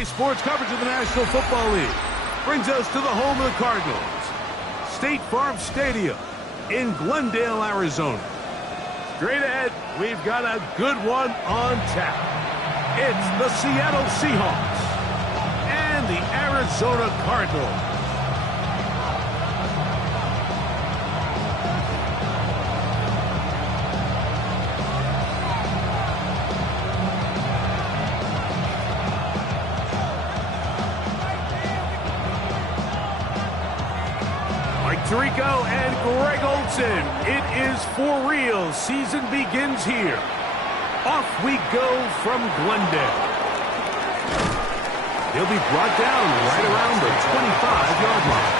Today's sports coverage of the National Football League brings us to the home of the Cardinals, State Farm Stadium in Glendale, Arizona. Straight ahead, we've got a good one on tap. It's the Seattle Seahawks and the Arizona Cardinals. Tirico and Greg Olsen. It is for real. Season begins here. Off we go from Glendale. He'll be brought down right around the 25-yard line.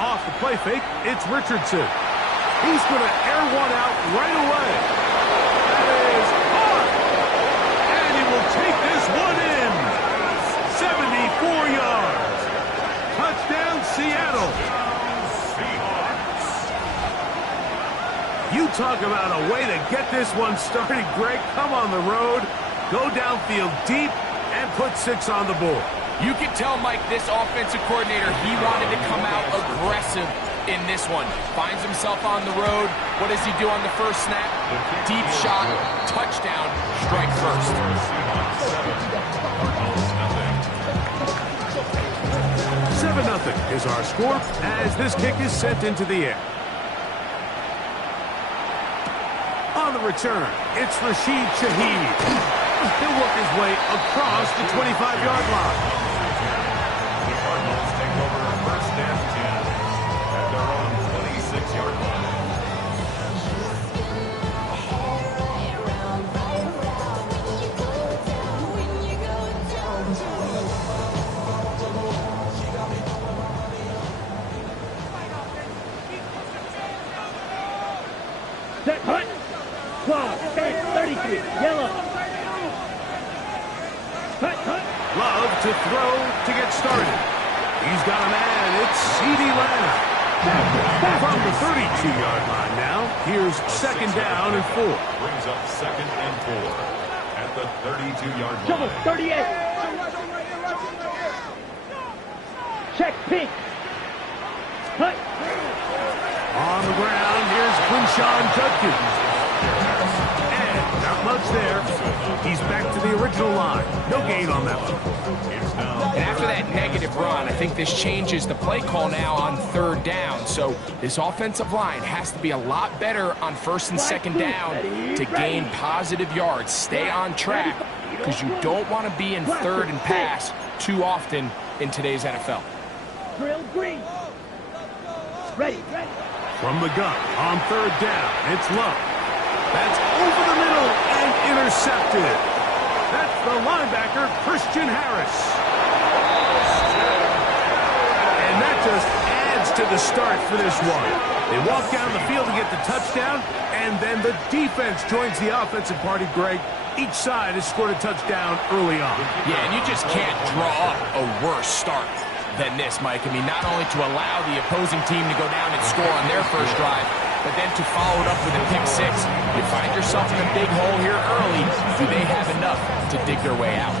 Off the play fake, it's Richardson. He's going to air one out right away. That is hard. And he will take this one in. 74 yards. Touchdown, Seattle. You talk about a way to get this one started, Greg. Come on the road, go downfield deep, and put 6 on the board. You can tell, Mike, this offensive coordinator, he wanted to come out aggressive in this one. Finds himself on the road. What does he do on the first snap? Deep shot, touchdown, strike first. 7-0 is our score as this kick is sent into the air. On the return, it's Rashid Shaheed. He'll work his way across the 25-yard line. The Cardinals take over first and 10 at their own 26-yard line. Set, hut, 12, 10, 33, yellow. Love to throw to get started. He's got a man. It's CeeDee Lamb. From the 32-yard line now, here's second down and 4. Brings up second and 4 at the 32-yard line. Double 38. Check pink. Hut. On the ground, here's Quinshon Judkins. And not much there. He's back to the original line. No gain on that one. And after that negative run, I think this changes the play call now on third down. So this offensive line has to be a lot better on first and second down to gain positive yards. Stay on track because you don't want to be in third and pass too often in today's NFL. Drill green. Ready. From the gun on third down, it's Love. That's over the middle and intercepted. That's the linebacker, Christian Harris. And that just adds to the start for this one. They walk down the field to get the touchdown, and then the defense joins the offensive party, Greg. Each side has scored a touchdown early on. Yeah, and you just can't draw up a worse start than this, Mike. I mean, not only to allow the opposing team to go down and score on their first drive, but then to follow it up with a pick 6. You find yourself in a big hole here early. Do they have enough to dig their way out?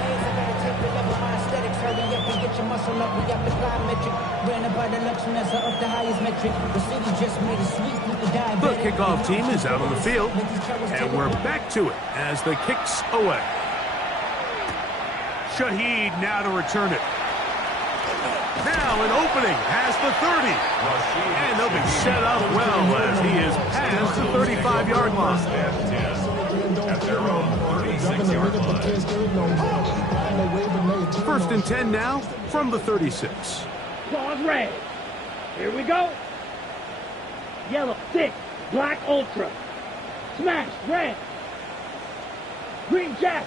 The kickoff team is out on the field, and we're back to it as the kick's away. Shaheed now to return it. Now an opening has the 30. And they'll be set up well as he is past the 35-yard line. First and 10 at their own 36-yard line. First and 10 now from the 36. Claws red. Here we go. Yellow, 6. Black, ultra. Smash, red. Green, jack.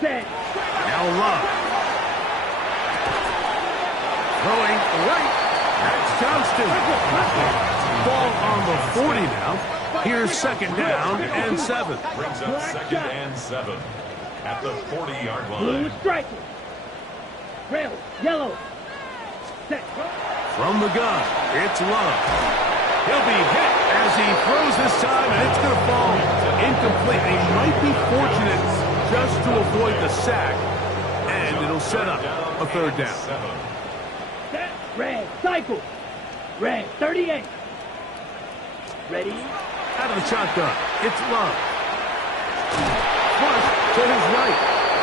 Set. Now Love. Throwing right. That's Johnston. Ball on the 40 now. Here's second down and 7. Brings up second and 7 at the 40-yard Blue line. striker. Red, yellow. Set. From the gun, it's Love. He'll be hit as he throws this time, and it's going to fall incomplete. He might be fortunate just to avoid the sack, and it'll set up a third down. Set. Red, cycle. Red, 38. Ready. Out of the shotgun, it's Love. Flush to his right.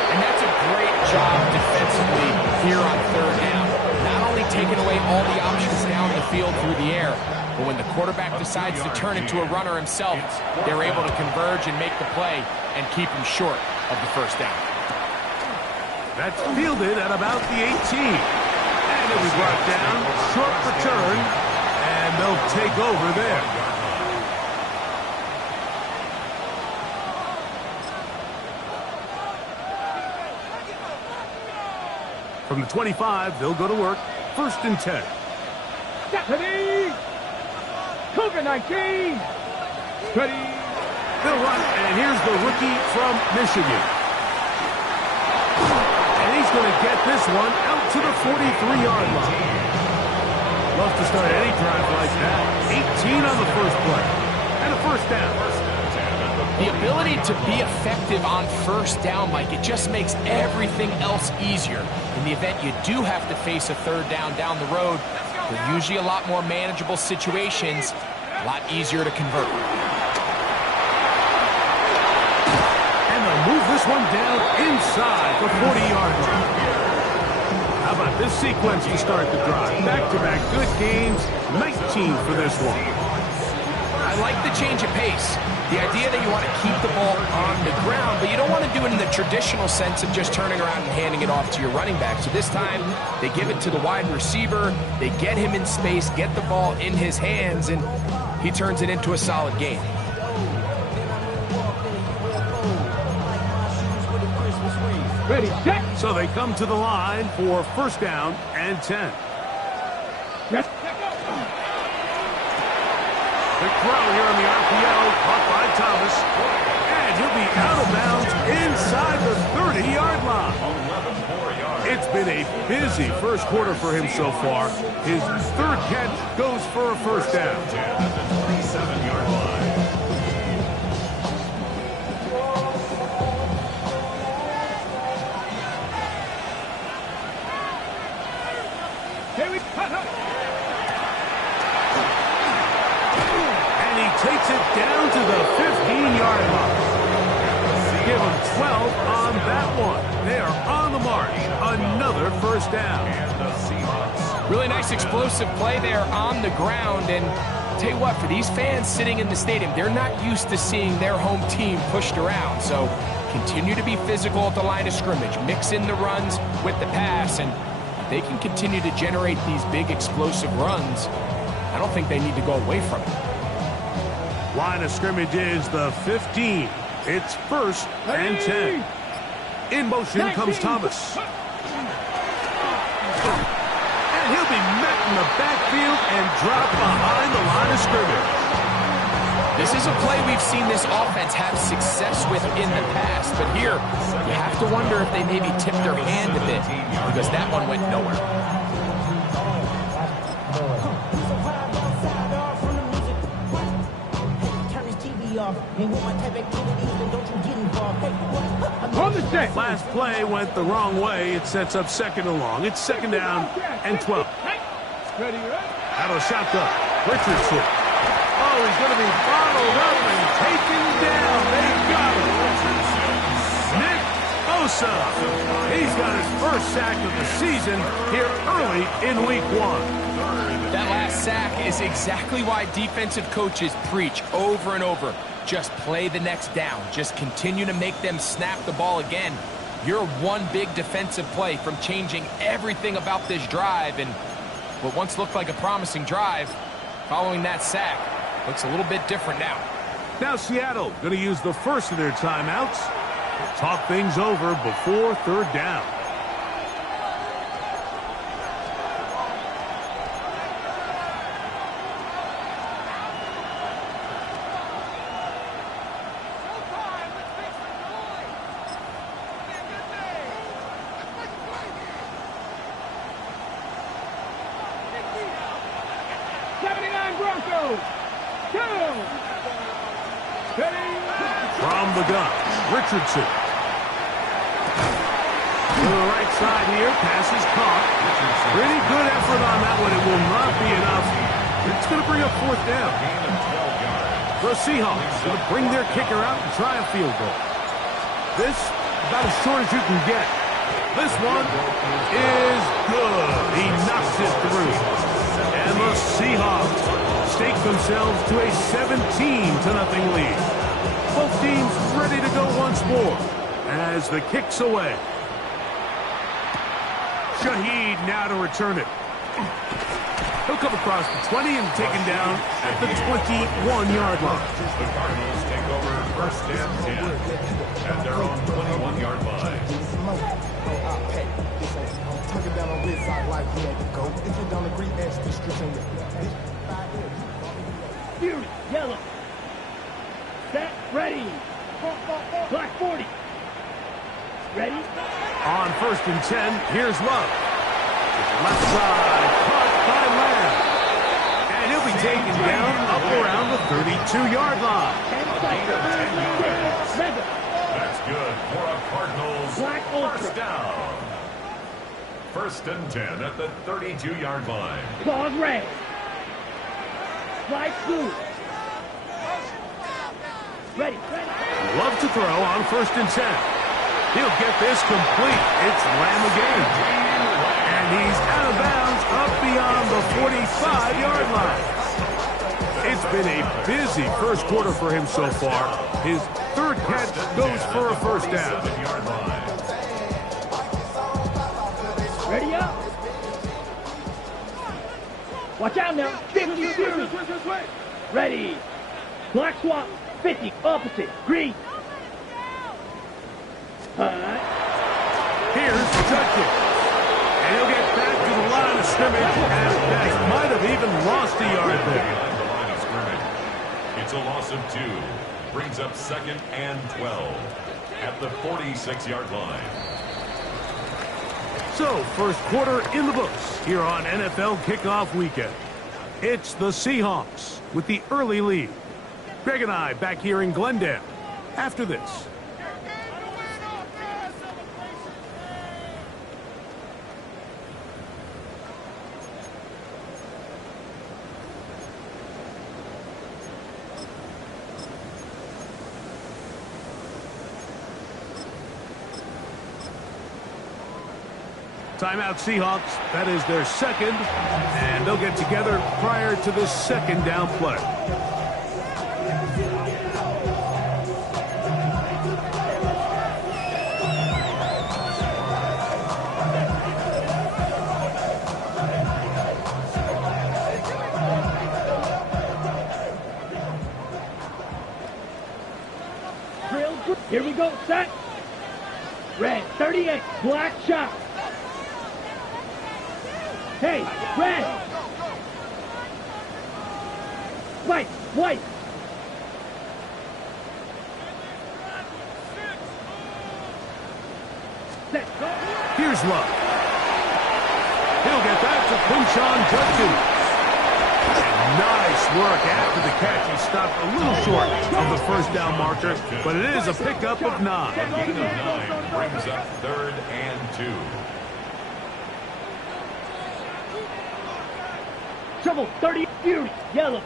And that's a great job defensively here on third down. Not only taking away all the options down the field through the air, but when the quarterback decides to turn into a runner himself, they're able to converge and make the play and keep him short of the first down. That's fielded at about the 18. And it was brought down, short return, and they'll take over there. From the 25, they'll go to work. First and 10. Ready. Cougar 19. Ready. They'll run, and here's the rookie from Michigan. And he's going to get this one out to the 43-yard line. Love to start any drive like that. 18 on the first play. And a first down. The ability to be effective on first down, Mike, it just makes everything else easier. In the event you do have to face a third down the road, they're usually a lot more manageable situations, a lot easier to convert. And they'll move this one down inside the 40-yard line. How about this sequence to start the drive? Back-to-back good games, 19 for this one. I like the change of pace. The idea that you want to keep the ball on the ground, but you don't want to do it in the traditional sense of just turning around and handing it off to your running back. So this time, they give it to the wide receiver, they get him in space, get the ball in his hands, and he turns it into a solid game. Ready, set. So they come to the line for first down and 10. Yes. Big throw here on the RPO, caught by Thomas. And he'll be out of bounds inside the 30-yard line. It's been a busy first quarter for him so far. His third catch goes for a first down. At the 27-yard line. Here we go. Takes it down to the 15-yard line. Give them 12 on that one. They are on the march. Another first down. Really nice explosive play there on the ground. And tell you what, for these fans sitting in the stadium, they're not used to seeing their home team pushed around. So continue to be physical at the line of scrimmage. Mix in the runs with the pass. And they can continue to generate these big explosive runs. I don't think they need to go away from it. Line of scrimmage is the 15. It's first and 10. In motion comes Thomas. And he'll be met in the backfield and dropped behind the line of scrimmage. This is a play we've seen this offense have success with in the past. But here, you have to wonder if they maybe tipped their hand a bit because that one went nowhere. On the set. Last play went the wrong way. It sets up second and long. It's second down and 12. Ready, Out of the shotgun, Richardson. Oh, he's going to be bottled up and taken down. They got him. Nick Bosa. He's got his first sack of the season here early in week 1. That last sack is exactly why defensive coaches preach over and over. Just play the next down. Just continue to make them snap the ball again. You're one big defensive play from changing everything about this drive, and what once looked like a promising drive, following that sack, looks a little bit different now. Now Seattle going to use the first of their timeouts to talk things over before 3rd down. From the gun, Richardson. To the right side here, pass is caught. Pretty good effort on that one. It will not be enough. It's going to bring up 4th down. The Seahawks going to bring their kicker out and try a field goal. This, about as short as you can get. This one is good. He knocks it through. And the Seahawks stake themselves to a 17-0 lead. Both teams ready to go once more as the kick's away. Shaheed now to return it. He'll come across the 20 and taken down at the 21-yard line. The Cardinals take over 1st and 10 at their own 21-yard line. Fury, yellow. Set, ready. Black 40. Ready? On 1st and 10, here's Love. Left side, caught by Lamb. And he'll be taken down up around the 32-yard line. That's good for a Cardinals Black Ultra. 1st down. 1st and 10 at the 32-yard line. Claws red. Flag blue. Ready. Love to throw on 1st and 10. He'll get this complete. It's Lamb again. And he's out of bounds up beyond the 45-yard line. It's been a busy first quarter for him so far. His 3rd catch goes for a 1st down. Ready up. Watch out now. 50 Fury. Ready. Black swap. 50. Opposite. Green. Here's Judkins. And he'll get back to the line of scrimmage, and that might have even lost a yard there. The line of scrimmage. It's a loss of 2. Brings up 2nd and 12 at the 46-yard line. So, first quarter in the books here on NFL Kickoff Weekend. It's the Seahawks with the early lead. Greg and I back here in Glendale after this. Timeout Seahawks. That is their 2nd, and they'll get together prior to the 2nd down play. Here we go. Set. Red. 38. Black shot. Hey, red. White. Set. Here's Love. He'll get that to Quinshon Judkins. Nice work after the catch. He stopped a little short of the 1st down marker, but it is a pickup of 9. Gain of 9 brings up 3rd and 2. Trouble. 30. Fury. Yellow.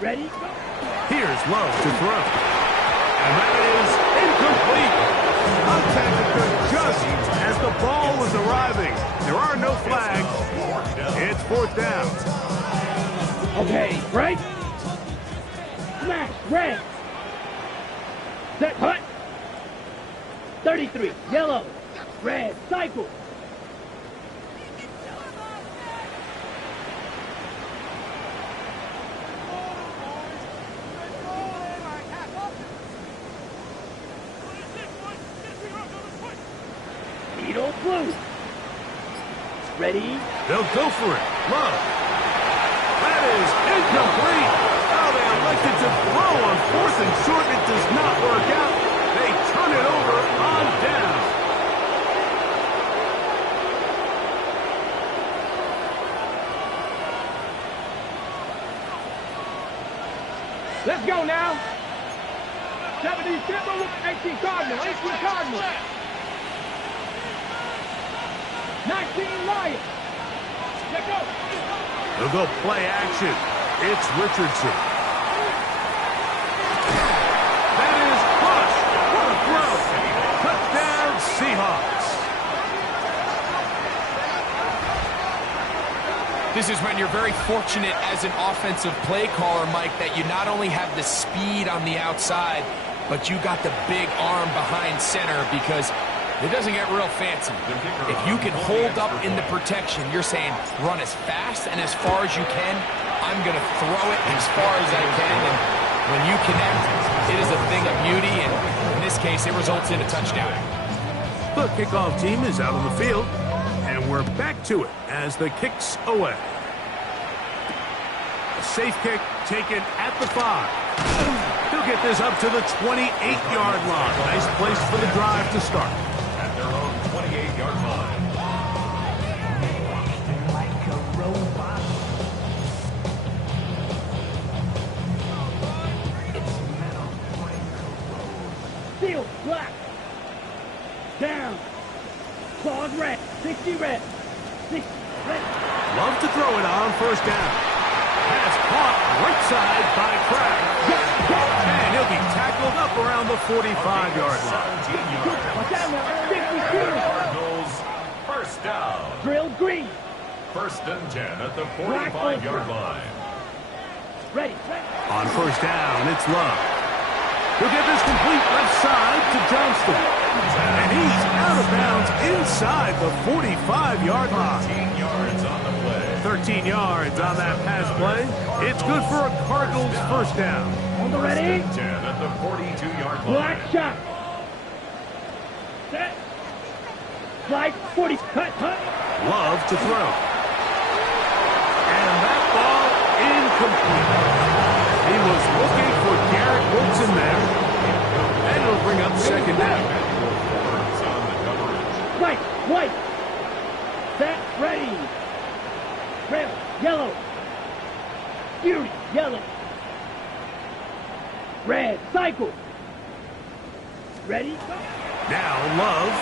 Ready? Here's Love to throw. And that is incomplete. Contact occurred just as the ball was arriving. There are no flags. It's fourth down. Okay, right? Smash, red. Set, hut. 33, yellow. Red, cycle. Needle, blue. Ready? They'll go for it. Love. That is incomplete. Now they elected to throw on fourth and short. It does not work out. They turn it over on down. Let's go now. 70 Timber, 18 Cardinal, 18 Cardinal. 19 Lions. Let's go. They'll go play action. It's Richardson. That is crushed. What a throw. Touchdown, Seahawks. This is when you're very fortunate as an offensive play caller, Mike, that you not only have the speed on the outside, but you got the big arm behind center, because it doesn't get real fancy. If you can hold up in the protection, you're saying run as fast and as far as you can. I'm going to throw it as far as I can. And when you connect, it is a thing of beauty. And in this case, it results in a touchdown. The kickoff team is out on the field, and we're back to it as the kick's away. A safe kick taken at the 5. He'll get this up to the 28-yard line. Nice place for the drive to start. At their own 28-yard line. Seal, black. Down. Claws red. 60 red. 60 red. Love to throw it on first down. Pass caught right side by Kraft. And he'll be tackled up around the 45-yard line. 17 yards. Watch out now. 52. Cardinals, first down. Drill green. First and 10 at the 45-yard line. Ready. On first down, it's Love. He'll get this complete left side to Johnston. And he's out of bounds inside the 45-yard line. 13 yards on the play. 13 yards on that pass play. It's good for a Cardinals first down. On the First ready. and 10 at the 42-yard line. Black shot. Set. Slide 40. Cut. Love to throw. And that ball incomplete. He was looking for Garrett Wilson there. And it'll bring up second down. On the coverage. Right. White. Set. Ready. Red. Yellow. Fury. Yellow. Red. Cycle. Ready. Go. Now Love.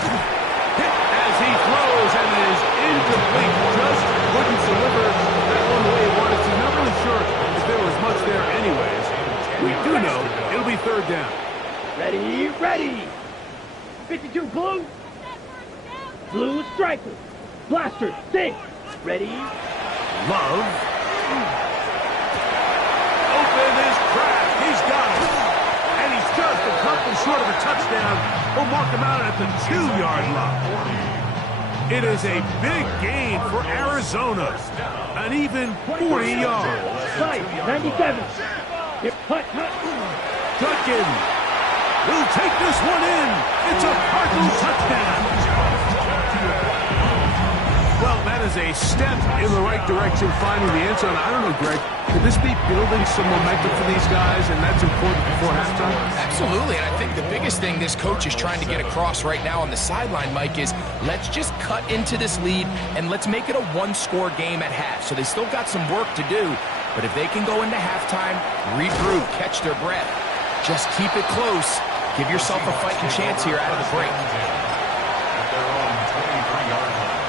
Hit as he throws, and it is incomplete. Just wouldn't deliver that one the way he wanted to. Not really sure if there was much there anyways. We do know it'll be third down. Ready. 52 blue. Blue striker. Blaster. 6. Ready. Love. Open is Kraft. He's got it. And he's just a couple short of a touchdown. We'll mark him out at the 2-yard line. It is a big gain for Arizona. An even 40 yards. Side. 97. Hit. Hut. Judkin will take this one in. It's a Cardinals touchdown. Well, that is a step in the right direction, finding the end zone. I don't know, Greg, could this be building some momentum for these guys, and that's important before halftime? Absolutely, and I think the biggest thing this coach is trying to get across right now on the sideline, Mike, is let's just cut into this lead and let's make it a one-score game at half. So they still got some work to do, but if they can go into halftime, regroup, catch their breath, just keep it close, give yourself a fighting chance here out of the break. At their own 23-yard line.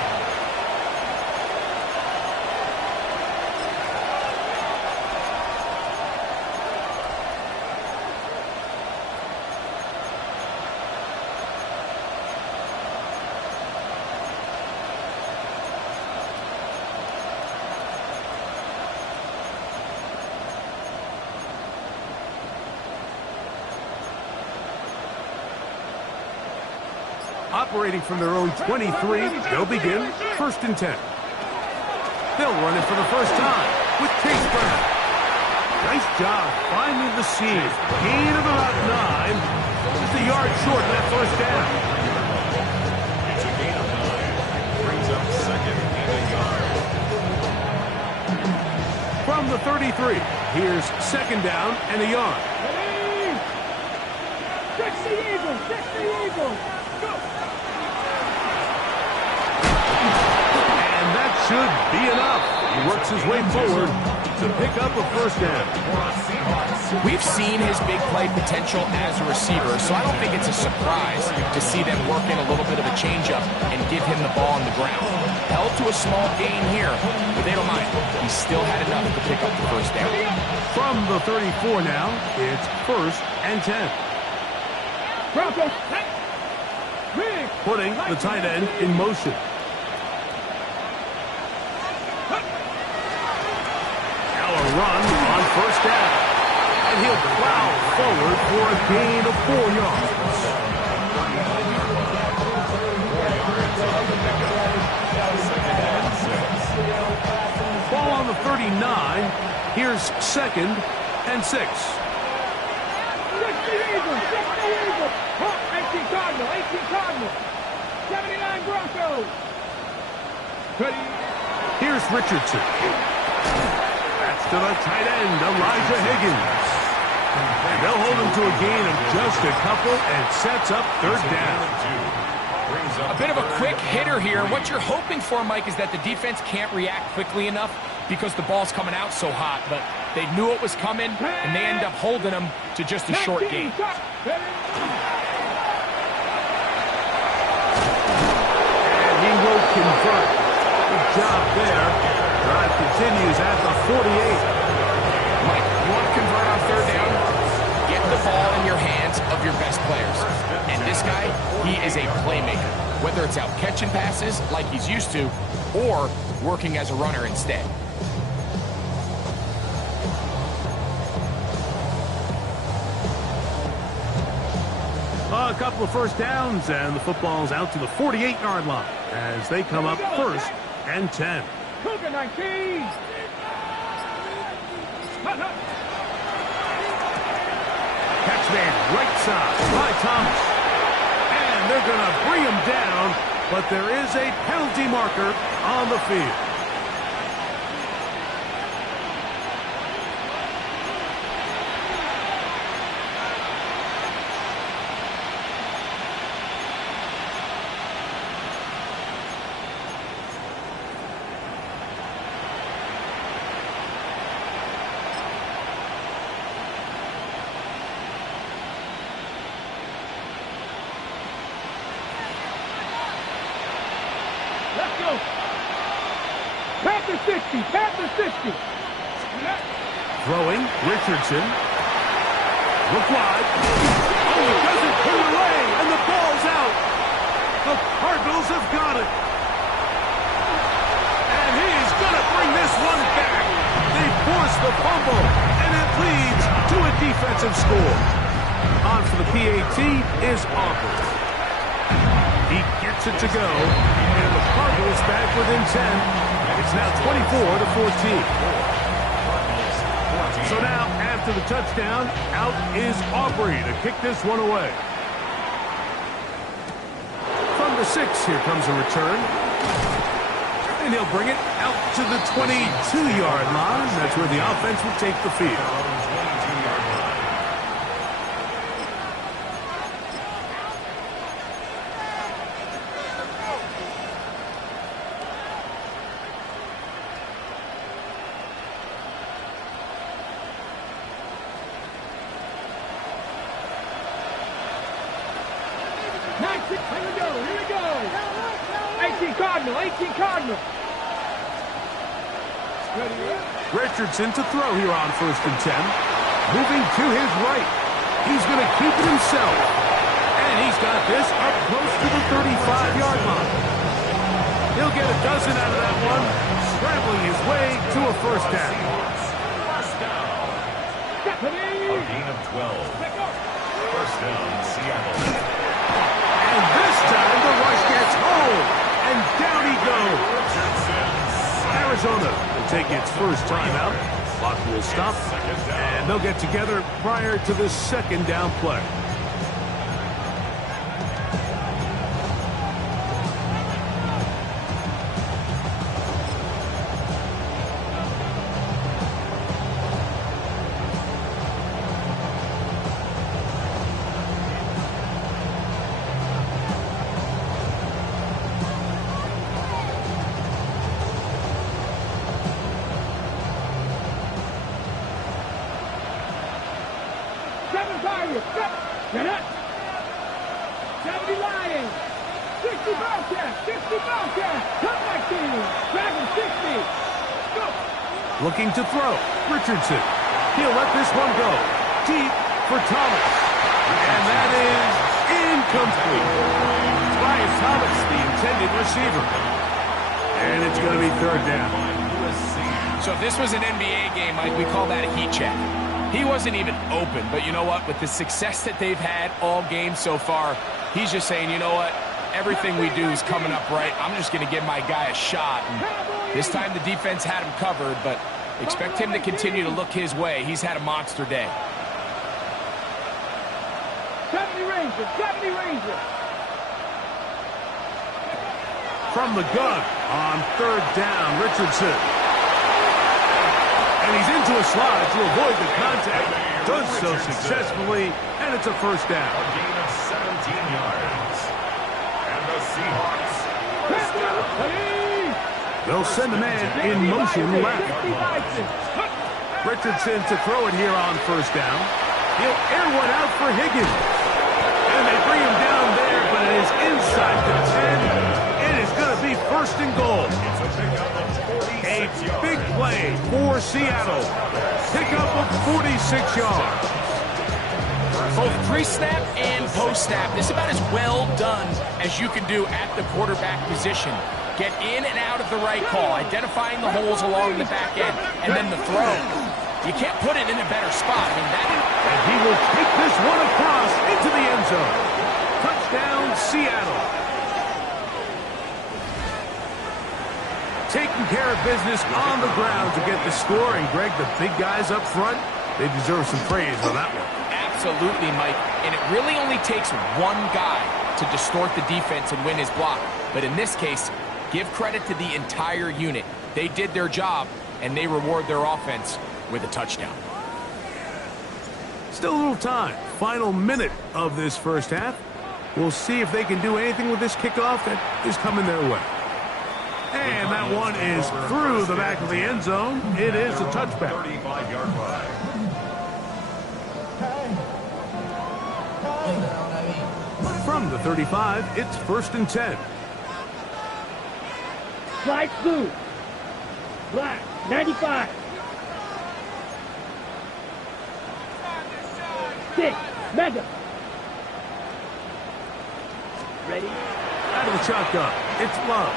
Operating from their own 23, they'll begin 1st and 10. They'll run it for the first time with Chase Brown. Nice job finding the seam. Gain of about 9. Just a yard short of that first down. It's a gain of 9. Brings up 2nd and a yard. From the 33, here's 2nd down and a yard. Ready? 60 Eagles, 60 Eagles. Go. And that should be enough. He works his way forward to pick up a first down. We've seen his big play potential as a receiver, so I don't think it's a surprise to see them work in a little bit of a changeup and give him the ball on the ground. Held to a small gain here, but they don't mind. He still had enough to pick up the first down. From the 34 now, it's 1st and 10. Broncos. Putting the tight end in motion. Now a run on 1st down. And he'll plow forward for a gain of 4 yards. Ball on the 39. Here's 2nd and 6. 60 Eagles, 60 Eagles. 18 Cardinal, 18 Cardinal. 79 Broncos. Ready? Here's Richardson. That's to the tight end, Elijah Higgins. And they'll hold him to a gain of just a couple and sets up 3rd down. A bit of a quick hitter here. What you're hoping for, Mike, is that the defense can't react quickly enough because the ball's coming out so hot. But they knew it was coming, and they end up holding him to just a short gain. And he will convert. Good job there. Drive continues at the 48. Mike, you want to convert on 3rd down? Get the ball in your hands of your best players. And this guy, he is a playmaker. Whether it's out catching passes like he's used to or working as a runner instead. A couple of first downs, and the football's out to the 48-yard line as they come up 1st and 10. Cougar 19. Catchman right side by Thomas. And they're going to bring him down, but there is a penalty marker on the field. Let's go. Panther 60, Panther 60. Throwing, Richardson. Look wide. Oh, he doesn't put it away, and the ball's out. The Cardinals have got it. And he's going to bring this one back. They force the fumble, and it leads to a defensive score. On for the PAT is Aubrey. He gets it to go, and the Cardinals back within 10. It's now 24-14. So now, after the touchdown, out is Aubrey to kick this one away. From the 6, here comes a return. And he'll bring it out to the 22-yard line. That's where the offense will take the field. Here we go. 18 Cardinal, 18 Cardinal. Richardson to throw here on 1st and 10. Moving to his right. He's going to keep it himself. And he's got this up close to the 35-yard line. He'll get a dozen out of that one, scrambling his way to a first down. A gain of 12. First down, Seattle. And this time, the Arizona will take its first time out. Clock will stop, and they'll get together prior to the second down play. Get up! 70 Lions! 60 Bobcats! 60 Bobcats! Come back team! Dragon 60! Go! Looking to throw. Richardson. He'll let this one go. Deep for Thomas. And that is incomplete. Brian Thomas, the intended receiver. And it's going to be third down. So if this was an NBA game, Mike, we call that a heat check. He wasn't even open, but you know what? With the success that they've had all game so far, he's just saying, you know what? Everything we do is coming up right. I'm just going to give my guy a shot. And this time the defense had him covered, but expect him to continue to look his way. He's had a monster day. 70 Rangers! 70 Rangers! From the gun on third down, Richardson. And he's into a slide to avoid the contact. Does so successfully, and it's a first down. A gain of 17 yards. And the Seahawks first down. They'll send the man in motion left. Richardson to throw it here on first down. He'll air one out for Higgins. And they bring him down there, but it is inside the 10. It is going to be first and goal. A big play for Seattle. Pickup of 46 yards. Both pre-snap and post-snap, this is about as well done as you can do at the quarterback position. Get in and out of the right call, identifying the holes along the back end, and then the throw. You can't put it in a better spot. I mean, that. And he will take this one across into the end zone. Touchdown, Seattle. Taking care of business on the ground to get the score. And, Greg, the big guys up front, they deserve some praise on that one. Absolutely, Mike. And it really only takes one guy to distort the defense and win his block. But in this case, give credit to the entire unit. They did their job, and they reward their offense with a touchdown. Still a little time. Final minute of this first half. We'll see if they can do anything with this kickoff that is coming their way. And that one is through the back of the end zone. It is a touchback. 35-yard line. From the 35, it's first and 10. Slide blue. Black. 95. 6. Mega. Ready? Out of the shotgun, it's Love.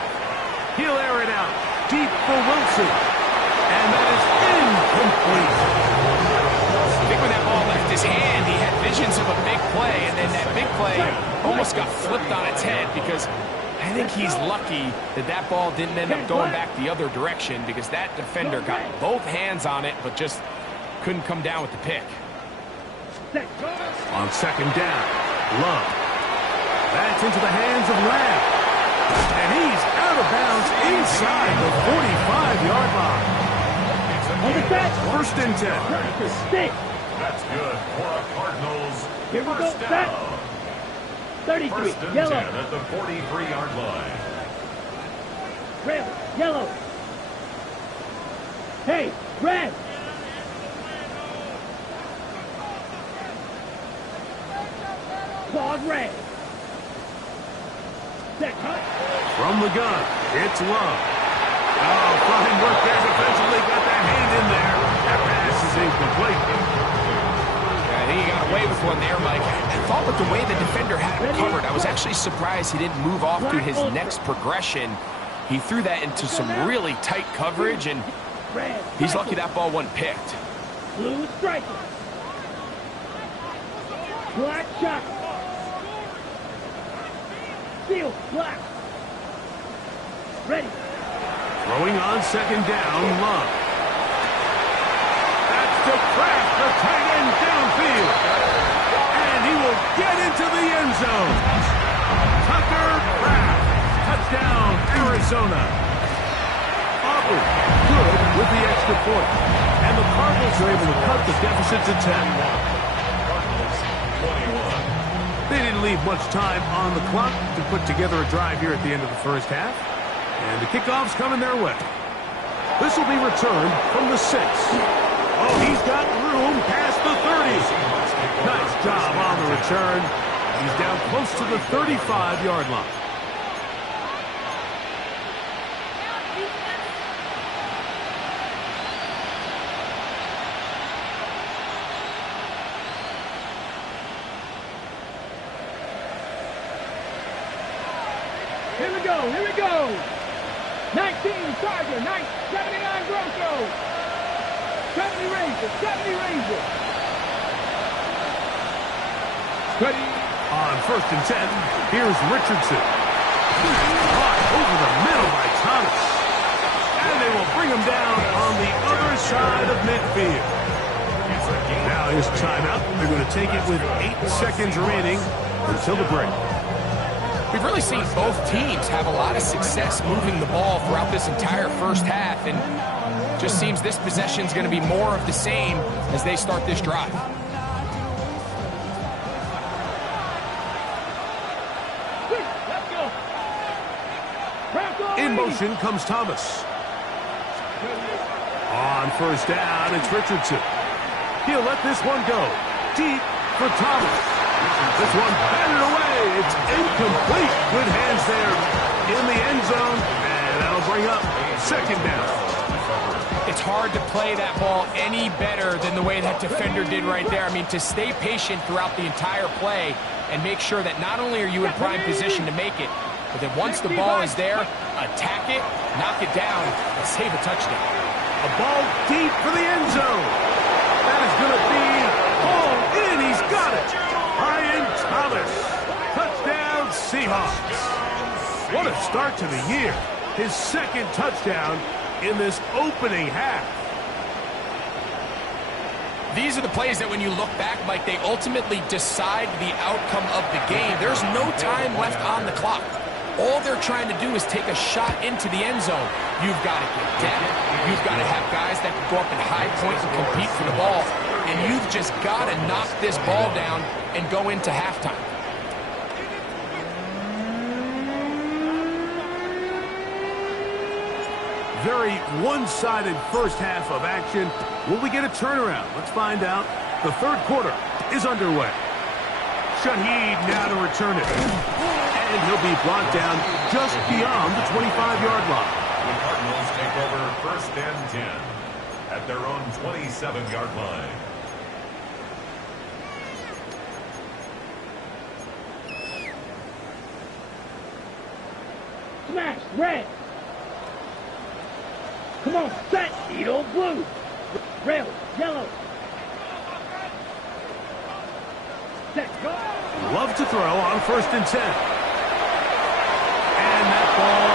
He'll air it out deep for Wilson. And that is incomplete. I think when that ball left his hand, he had visions of a big play, and then that big play almost got flipped on its head because I think he's lucky that that ball didn't end up going back the other direction because that defender got both hands on it but just couldn't come down with the pick. On second down, Love. That's into the hands of Lamb. And he's out of bounds inside the 45-yard line. First and 10. That's good for a Cardinals. Here we go. First Set. down. 33. First and Yellow. 10 at the 43-yard line. Red. Yellow. Hey, red. Claude red. Set. From the gun, it's Love. Oh, fine work there defensively. Got that hand in there. That pass is incomplete. I think he got away with one there, Mike. I thought with the way the defender had him covered, I was actually surprised he didn't move off to his next progression. He threw that into some really tight coverage, and he's lucky that ball wasn't picked. Blue striker. Black shot. Steel. Black. Ready. Throwing on second down, Love. That's to Kraft, the tight end downfield. And he will get into the end zone. Tucker Kraft. Touchdown, Arizona. Auburn good with the extra point. And the Cardinals are able to cut the deficit to 10. They didn't leave much time on the clock to put together a drive here at the end of the first half. And the kickoff's coming their way. This will be returned from the 6. Oh, he's got room past the 30. Nice job on the return. He's down close to the 35-yard line. Here we go, here we go. 19 Charger, 79 Broncos. 70 Rangers, 70 Rangers. Ready. On 1st and 10, here's Richardson. Caught over the middle by Thomas. And they will bring him down on the other side of midfield. Now his timeout. They're going to take it with 8 seconds remaining until the break. We've really seen both teams have a lot of success moving the ball throughout this entire first half, and just seems this possession is going to be more of the same as they start this drive. Let's go. In motion comes Thomas. On 1st down, it's Richardson. He'll let this one go. Deep for Thomas. This one batted away. It's incomplete. Good hands there in the end zone. And that'll bring up 2nd down. It's hard to play that ball any better than the way that defender did right there. I mean, to stay patient throughout the entire play and make sure that not only are you in prime position to make it, but that once the ball is there, attack it, knock it down, and save a touchdown. A ball deep for the end zone. That is going to be all in. He's got it. Brian Thomas. Touchdown, Seahawks. What a start to the year. His 2nd touchdown in this opening half. These are the plays that when you look back, Mike, they ultimately decide the outcome of the game. There's no time left on the clock. All they're trying to do is take a shot into the end zone. You've got to get depth. You've got to have guys that can go up and high point and compete for the ball. And you've just got to knock this ball down and go into halftime. Very one-sided first half of action. Will we get a turnaround? Let's find out. The 3rd quarter is underway. Shaheed now to return it. And he'll be brought down just beyond the 25-yard line. The Cardinals take over 1st and 10 at their own 27-yard line. Smash, red. Come on, set, Eagle, blue. Rail, yellow. Set, go. Love to throw on 1st and 10. And that ball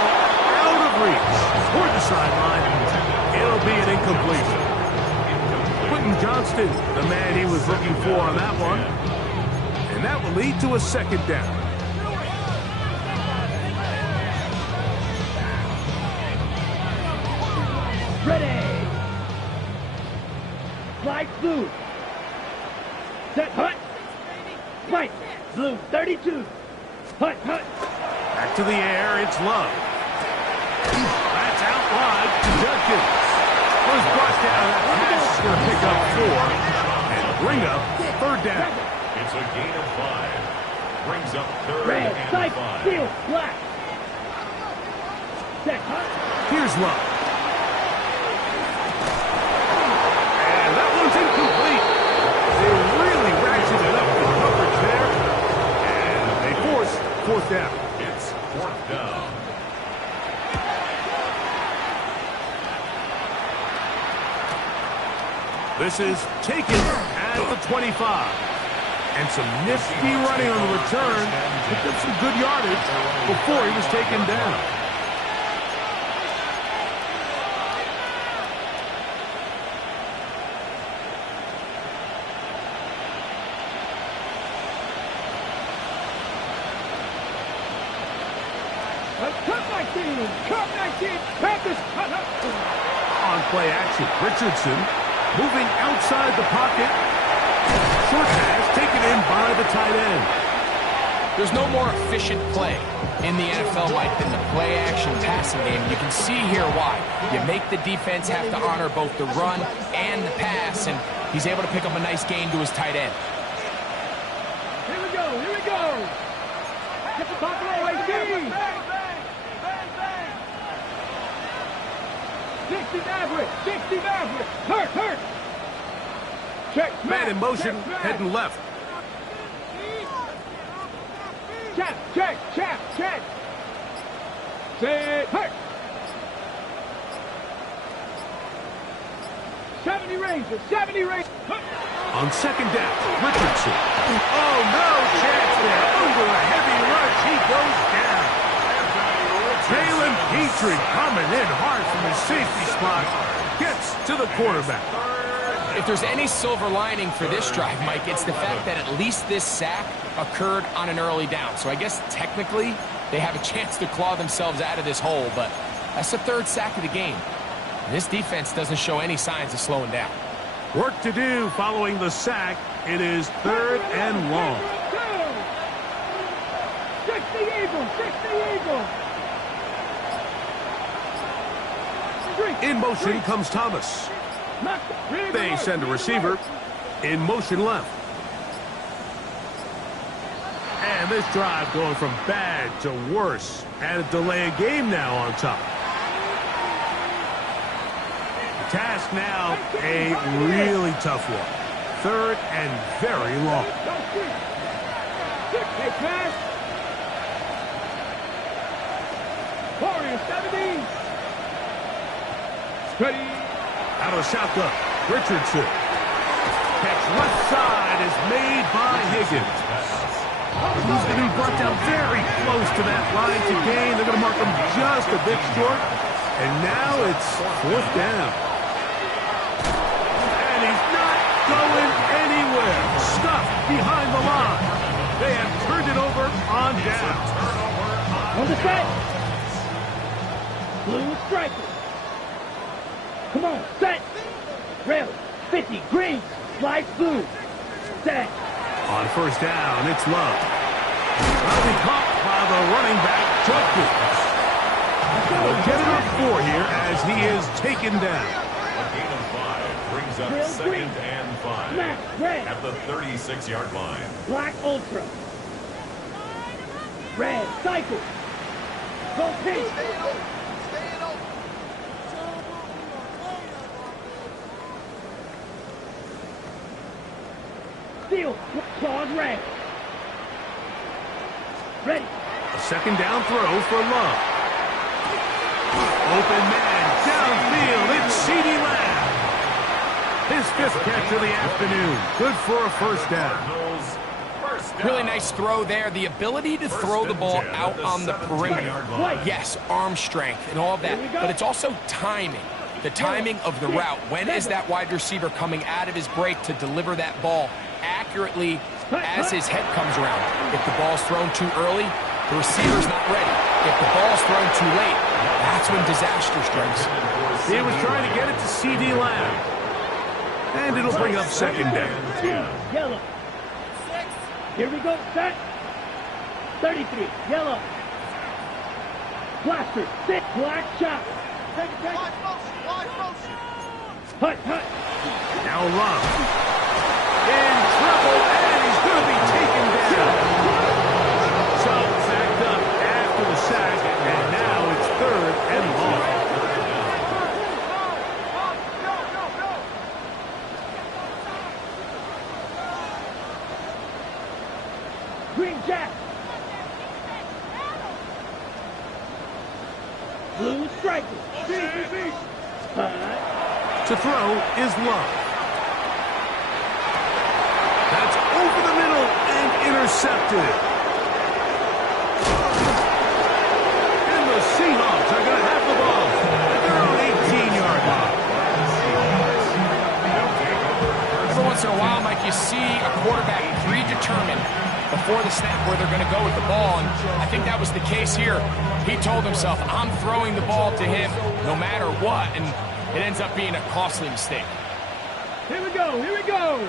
out of reach toward the sideline. It'll be an incompletion. Quentin Johnston, the man he was looking for on that one. And that will lead to a 2nd down. Ready. Slide blue. Set, hut. Right. Blue, 32. Hut, hut. Back to the air, it's Love. That's out wide to Judkins. Was brought down. That pass is going to pick up 4 and bring up 3rd down. It's a gain of 5. Brings up 3rd Red, and sight, 5. steel, black. Set, hut. Here's Love. And that one's incomplete. They really ratcheted up the coverage there. And they force 4th down. It's 4th down. This is taken at the 25. And some nifty running on the return. Picked up some good yardage before he was taken down. Cut 19. Cut 19. Panthers cut up. On play action, Richardson moving outside the pocket. Short pass taken in by the tight end. There's no more efficient play in the NFL, Mike, than the play-action passing game. You can see here why. You make the defense have to honor both the run and the pass, and he's able to pick up a nice gain to his tight end. Here we go. Here we go. Get the top row, 18. 60 Maverick. 60 Maverick. Hurt. Check. Man in motion, heading left. Check. Say, hurt. 70 Rangers. On second down, Richardson. Oh, no chance there. Over a heavy rush, he goes down. Jalen Petrie coming in hard from his safety spot. Gets to the quarterback. If there's any silver lining for this drive, Mike, it's the fact that at least this sack occurred on an early down. So I guess technically they have a chance to claw themselves out of this hole, but that's the third sack of the game. This defense doesn't show any signs of slowing down. Work to do following the sack. It is third and long. 60 Eagles. In motion comes Thomas. They send a receiver in motion left. And this drive going from bad to worse. And a delay of game now on top. The task now a really tough one. Third and very long. Warriors 70. Ready. Out of shotgun, Richardson. Catch left side is made by Higgins. He's going to be brought down very close to that line to gain. They're going to mark him just a bit short. And now it's fourth down. And he's not going anywhere. Stuffed behind the line. They have turned it over on down. On the set. Blue striker. Come on, set. Rail, 50, green, slide blue. Set. On first down, it's Love. Well, he caught by the running back, Judkins. They'll get it up 4 here as he is taken down. A gain of 5 brings up second and 5 at the 36-yard line. Black Ultra. Red, cycle. Go pink. Steel, claws red. Ready. A second down throw for Love. Open man, downfield, it's CeeDee Lamb. His 5th catch of the afternoon. Good for a first down. Really nice throw there. The ability to throw the ball out on the perimeter. Yes, arm strength and all of that, but it's also timing. The timing of the route. When is that wide receiver coming out of his break to deliver that ball accurately as his head comes around? If the ball's thrown too early, the receiver's not ready. If the ball's thrown too late, that's when disaster strikes. He was trying to get it to CeeDee Lamb. And it'll bring up second down. Yellow. Here we go, set. 33, yellow. Blaster, sit, black shot. Hut. Now Love. In trouble, and he's going to be taken down. So sacked up after the sack, and now it's third and long. Green Jack. Blue striker. To throw is Love. That's over the middle and intercepted. And the Seahawks are going to have the ball at their own 18-yard line. Every once in a while, Mike, you see a quarterback predetermined before the snap where they're going to go with the ball, and I think that was the case here. He told himself, I'm throwing the ball to him no matter what, and it ends up being a costly mistake. Here we go, here we go.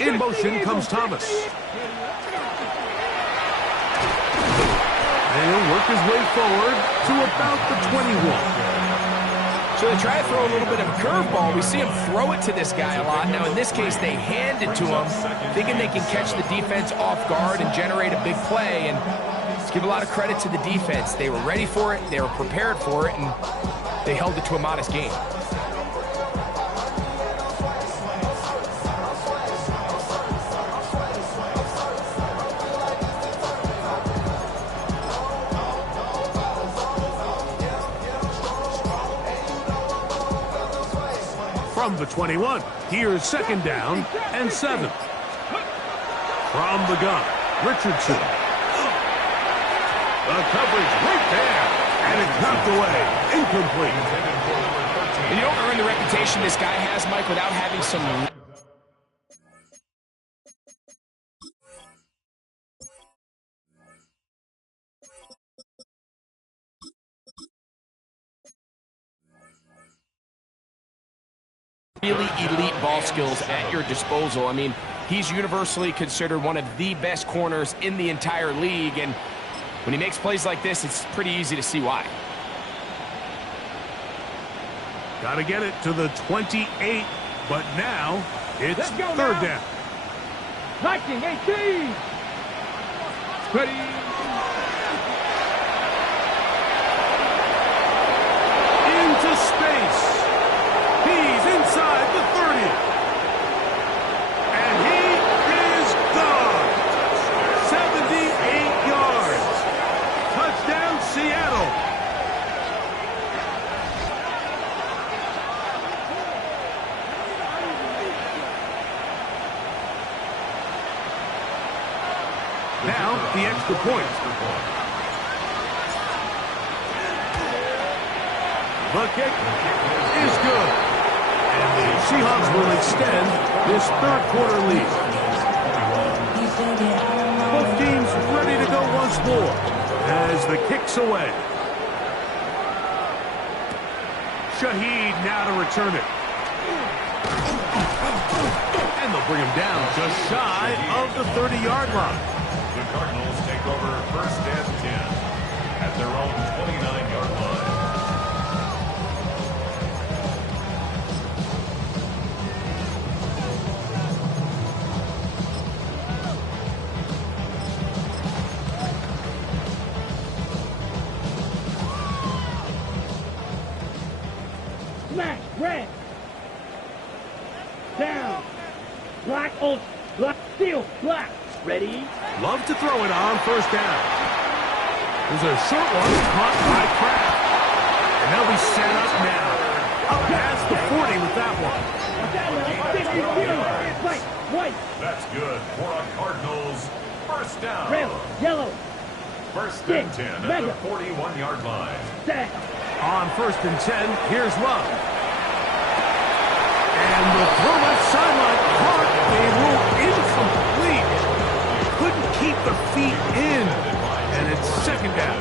In motion comes Thomas. And he'll work his way forward to about the 21. So they try to throw a little bit of a curveball. We see him throw it to this guy a lot. Now, in this case, they hand it to him, thinking they can catch the defense off guard and generate a big play. And let's give a lot of credit to the defense. They were ready for it, they were prepared for it, and they held it to a modest gain. From the 21, here's second down and 7. From the gun, Richardson. The coverage right there, and it's knocked away, incomplete. And you don't earn the reputation this guy has, Mike, without having some... really elite ball skills at your disposal. I mean, he's universally considered one of the best corners in the entire league, and when he makes plays like this, it's pretty easy to see why. Got to get it to the 28, but now it's third down. 19-18. Ready. Into space. He's inside the 30. And he is gone. 78 yards. Touchdown, Seattle. Now, the extra point. The kick is good. And the Seahawks will extend this third quarter lead. Both teams ready to go once more as the kick's away. Shaheed now to return it. And they'll bring him down just shy of the 30-yard line. The Cardinals take over first and 10 at their own 29-yard line. Smash, red. Down. Black, old, black, steel, black. Ready. Love to throw it on first down. There's a short one caught by Kraft. And they'll be set up now. Up past the 40 with that one. White, white. That's good for a Cardinals first down. Red, yellow. First and 10 at the 41-yard line. Set. On first and 10, here's Love. And the throw left sideline caught. They rule incomplete. Couldn't keep the feet in. And it's second down.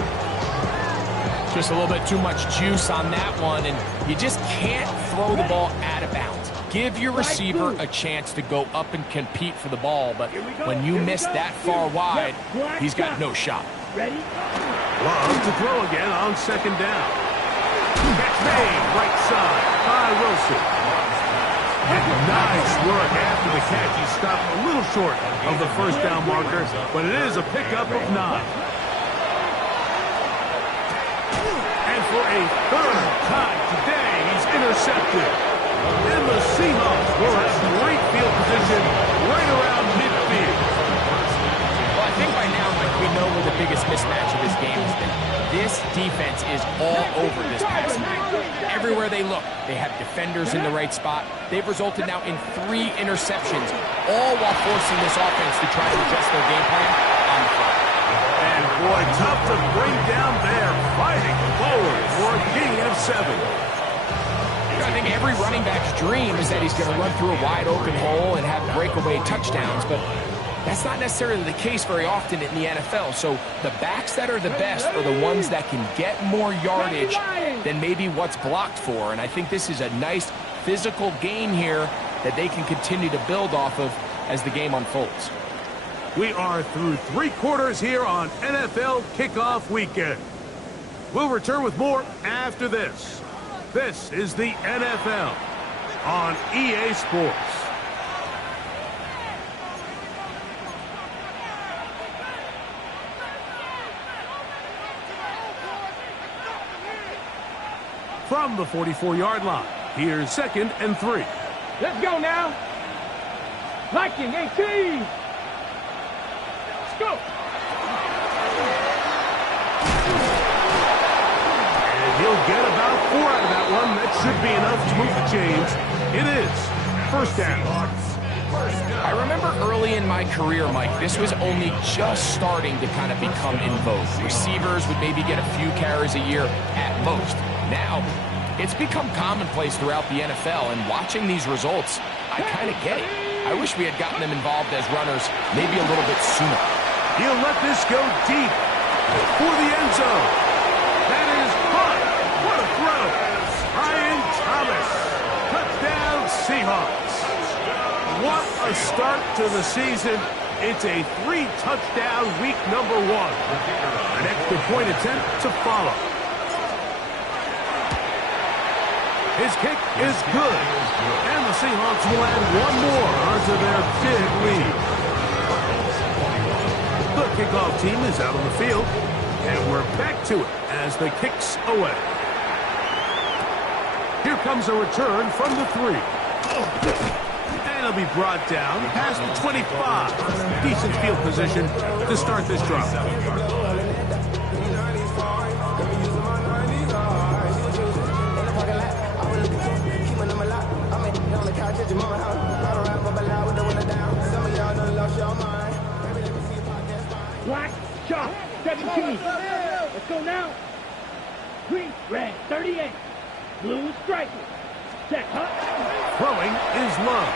Just a little bit too much juice on that one, and you just can't throw the ball out of bounds. Give your receiver a chance to go up and compete for the ball, but when you miss that far wide, he's got no shot. Ready. Love to throw again on second down. Catch made, right side by Wilson. And nice work after the catch. He stopped a little short of the first down marker, but it is a pickup of 9. And for a third time today, he's intercepted. And the Seahawks will have great field position right around midfield. Well, I think by now, Mike, we know where the biggest mismatch of this game has been. This defense is all over this passing game. Everywhere they look, they have defenders in the right spot. They've resulted now in 3 interceptions, all while forcing this offense to try to adjust their game plan on the fly. And boy, tough to bring down there, fighting forward for a gain of 7. I think every running back's dream is that he's going to run through a wide open hole and have breakaway touchdowns, but That's not necessarily the case very often in the NFL. So the backs that are the best are the ones that can get more yardage than maybe what's blocked for. And I think this is a nice physical game here that they can continue to build off of as the game unfolds. We are through 3 quarters here on NFL Kickoff Weekend. We'll return with more after this. This is the NFL on EA Sports. From the 44-yard line, here's 2nd and 3. Let's go now. Viking 18. Let's go. And he'll get about 4 out of that one. That should be enough to move the chains. It is 1st down. I remember early in my career, Mike, this was only just starting to kind of become in vogue. Receivers would maybe get a few carries a year at most. Now, it's become commonplace throughout the NFL, and watching these results, I kind of get it. I wish we had gotten them involved as runners maybe a little bit sooner. He'll let this go deep for the end zone. That is caught. What a throw. Ryan Thomas. Touchdown, Seahawks. What a start to the season. It's a 3-touchdown week number 1. An extra point attempt to follow. His kick is good. And the Seahawks will add 1 more onto their big lead. The kickoff team is out on the field. And we're back to it as the kick's away. Here comes a return from the 3. And he'll be brought down past the 25. Decent field position to start this drive. Black, chalk, 17. Let's go now. Green, red, 38. Blue, striker. Set, hut. Throwing is Love.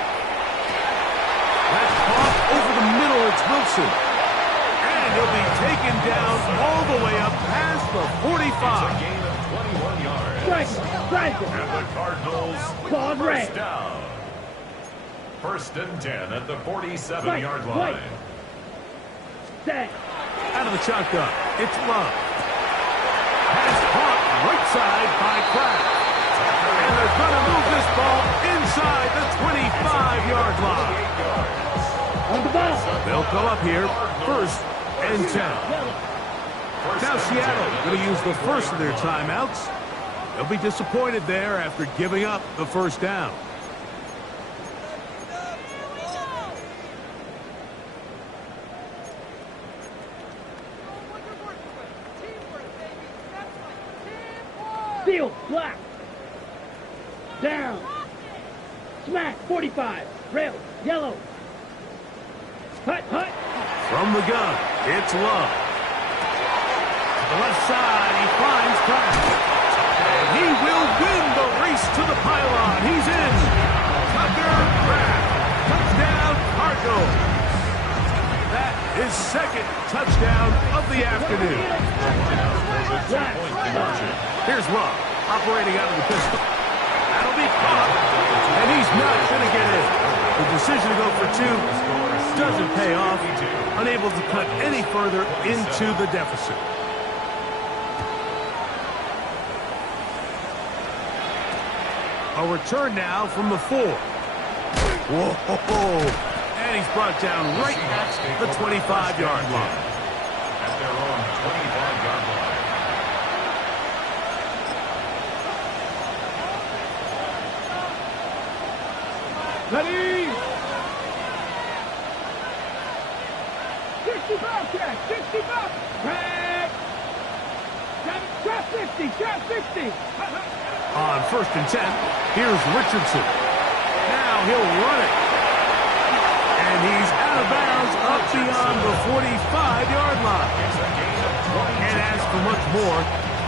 That's caught over the middle. It's Wilson. And he'll be taken down all the way up past the 45. Gain of 21 yards. Striker. And the Cardinals Ball red. first down. 1st and 10 at the 47-yard line. Set. Out of the shotgun, it's Love. Has caught right side by Kraft. And they're going to move this ball inside the 25-yard line. On the ball. They'll come up here 1st and 10. Now Seattle going to use the first of their timeouts. They'll be disappointed there after giving up the 1st down. Field, black. Down. Smack, 45. Rail, yellow. Hut. From the gun, it's Love. To the left side, he finds Kraft. And he will win the race to the pylon. He's in. Tucker Kraft. Touchdown, Cardinals. That is 2nd touchdown of the afternoon. Here's Love, operating out of the pistol. That'll be caught, and he's not going to get in. The decision to go for 2 doesn't pay off, unable to cut any further into the deficit. A return now from the 4. Whoa! And he's brought down right at the 25-yard line. At their own 25-yard line. Ready. 60 Bobcat, 60 Bob. Red. Trap 50, trap 50. On 1st and 10, here's Richardson. Now he'll run it. And he's out of bounds up beyond the 45-yard line. And as for much more,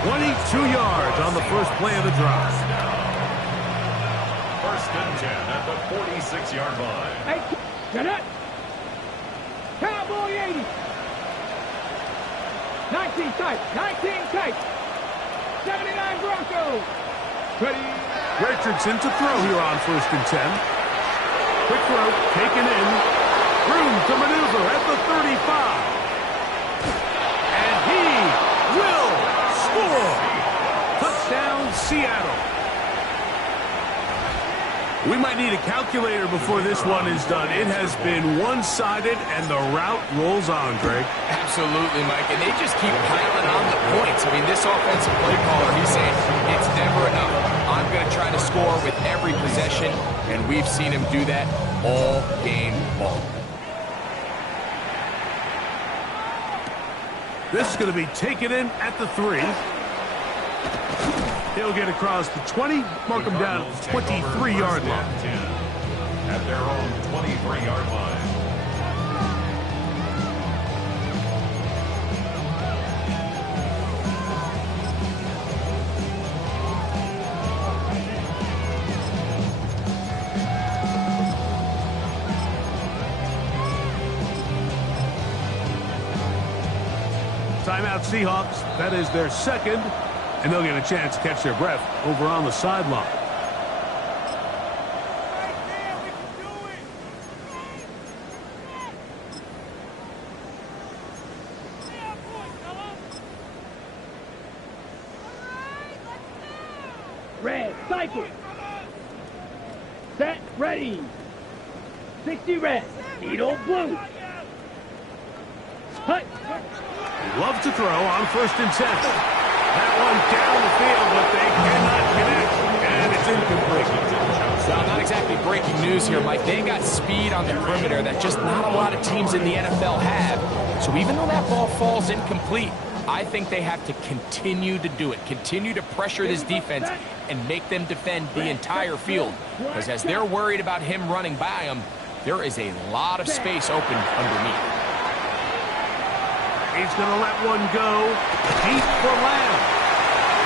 22 yards on the first play of the drive. 1st and 10 at the 46-yard line. Hey, get it. boy 80. 19 tight. 19 tight. 79 Broncos. Ready. Richardson to throw here on 1st and 10. Quick throw, taken in. Room to maneuver at the 35. And he will score. Touchdown, Seattle. We might need a calculator before this one is done. It has been one-sided, and the route rolls on, Greg. Absolutely, Mike, and they just keep piling on the points. I mean, this offensive play caller, he's saying it's never enough. I'm going to try to score with every possession, and we've seen him do that all game long. This is going to be taken in at the 3. He'll get across the 20, mark him down at the 23-yard line. At their own 23-yard line. Timeout Seahawks. That is their second. And they'll get a chance to catch their breath over on the sideline. Red, cycle. Set, ready. 60 red. Needle blue. Hut. Love to throw on 1st and 10. That one down the field, but they cannot connect, and it's incomplete. Well, not exactly breaking news here, Mike. They got speed on the perimeter that just not a lot of teams in the NFL have. So even though that ball falls incomplete, I think they have to continue to do it, continue to pressure this defense and make them defend the entire field. Because as they're worried about him running by them, there is a lot of space open underneath. He's going to let one go. Deep for Lamb.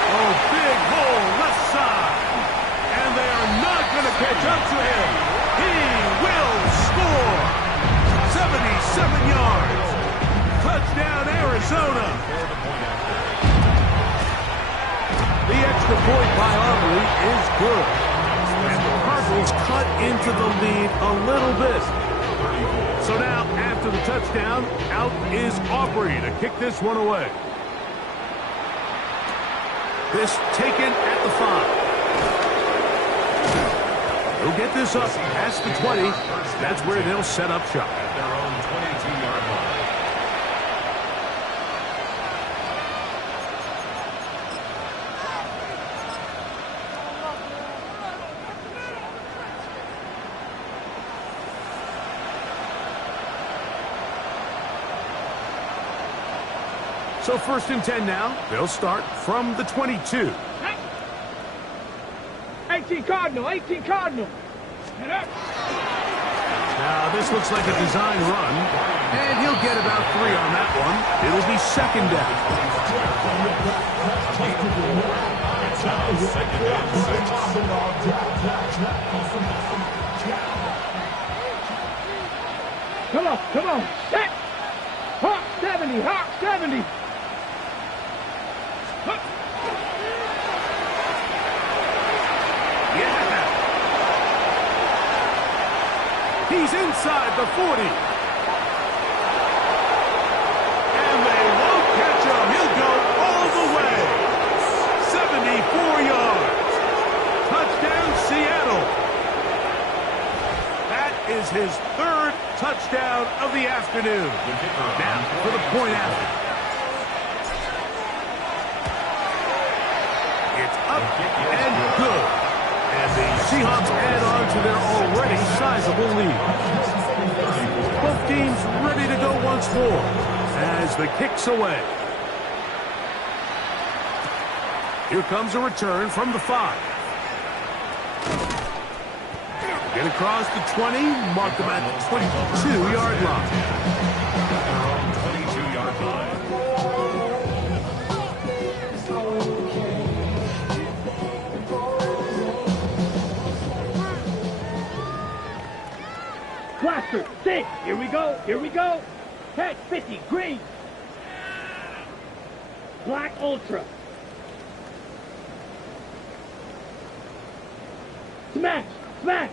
Oh, big hole left side. And they are not going to catch up to him. He will score. 77 yards. Touchdown, Arizona. The extra point by Aubrey is good. And the Cardinals cut into the lead a little bit. So now, after the touchdown, out is Aubrey to kick this one away. This taken at the 5. He'll get this up past the 20. That's where they'll set up shop. At their own 22-yard line. So 1st and 10 now. They'll start from the 22. 18 Cardinal, 18 Cardinal. Get up. Now this looks like a design run, and he'll get about 3 on that one. It'll be 2nd down. It's now 2nd and 6. Come on, come on. Set. Hawk 70, Hawk 70. Yeah. He's inside the 40. And they won't catch him. He'll go all the way. 74 yards. Touchdown, Seattle. That is his 3rd touchdown of the afternoon. Now for the point after. It's up and good. And the Seahawks add on to their already sizable lead. Both teams ready to go once more as the kick's away. Here comes a return from the 5. Get across the 20, mark them at the 22-yard line. 22-yard line. Cluster, 6. Here we go, here we go. 10, 50, green. Black Ultra. Smash, smash.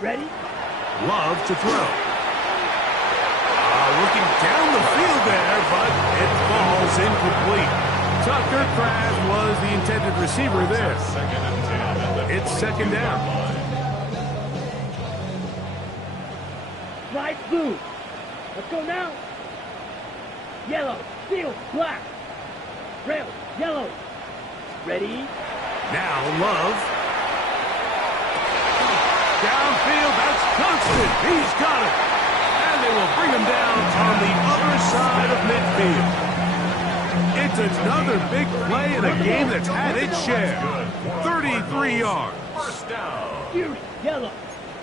Ready? Love to throw. Looking down the field there, but it falls incomplete. Tucker Kraft was the intended receiver there. It's second down. Light blue. Let's go now. Yellow, steel, black. Rail, yellow. Ready? Now Love. Downfield, that's Johnston. He's got it. And they will bring him down on the other side of midfield. It's another big play in a game that's had its share. 33 yards. First down. Fury, yellow.